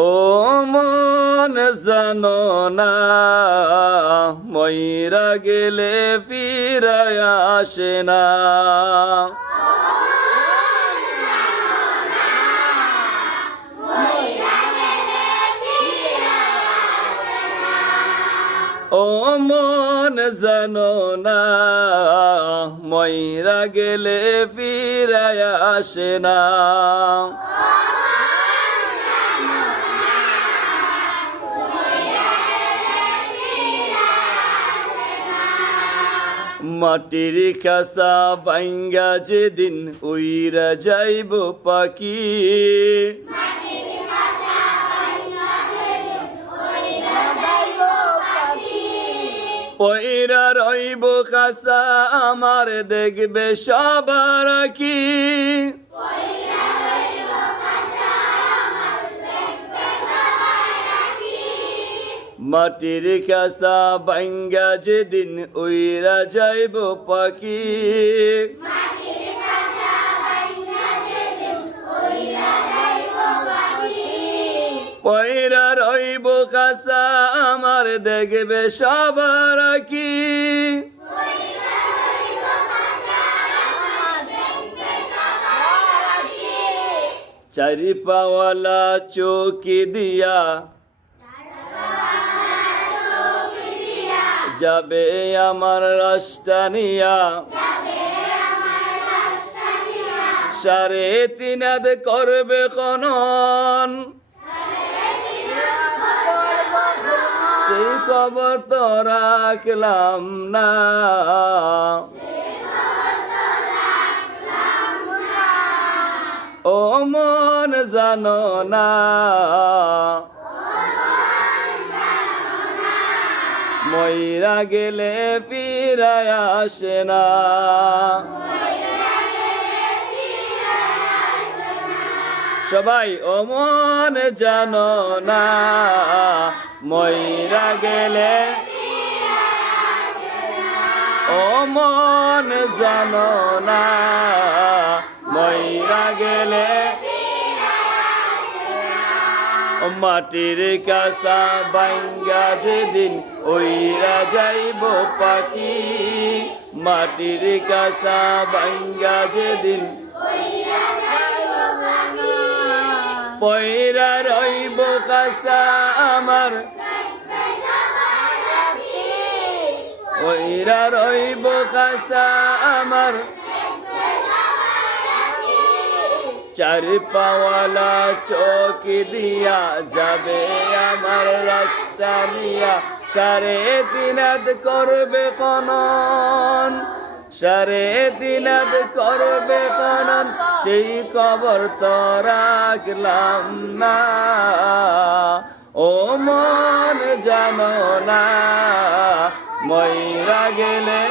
ও মন জানো না মইরা গেলে ফিরায় আসে না। ও মন জানো না মইরা গেলে ফিরায় আসে না। মাটির খাসা ভাঙ্গা যেদিন উইরা যাইব পাখি, পয়রা রইব খাসা আমার দেখবে সবার কি। মাটির খাসা ভাঙ্গা যেদিন উইরা যাইব পাখি, পয়রা রইব খাসা আমার দেখবে সবার কি। চারি পাওয়ালা চৌকি দিয়া যাবে আমার রাস্তা নিয়া, সাড়ে তিন হাত করবে খনন, সেই খবর তো রাখলাম না। ও মন জানো না মইরা গেলে ফিরায় আসে না। সবাই ও মন জানো না মইরা গেলে, ও মন জানো না মইরা গেলে, মাটির কাসা ভাঙ্গা যেদিন উইরা যাইব পাখি, মাটির কাসা ভাঙ্গা যেদিন পয়রা রইব কাসা আমার, পয়রা রইব কাসা আমার, চার পাওয়ালা চৌকি দিয়া যাবে আমার রাস্তা নিয়া, সাড়ে তিন হাত করবে খনন, সাড়ে তিন হাত করবে খনন, সেই খবর তো রাখলাম না। ও মন জানো না মইরা গেলে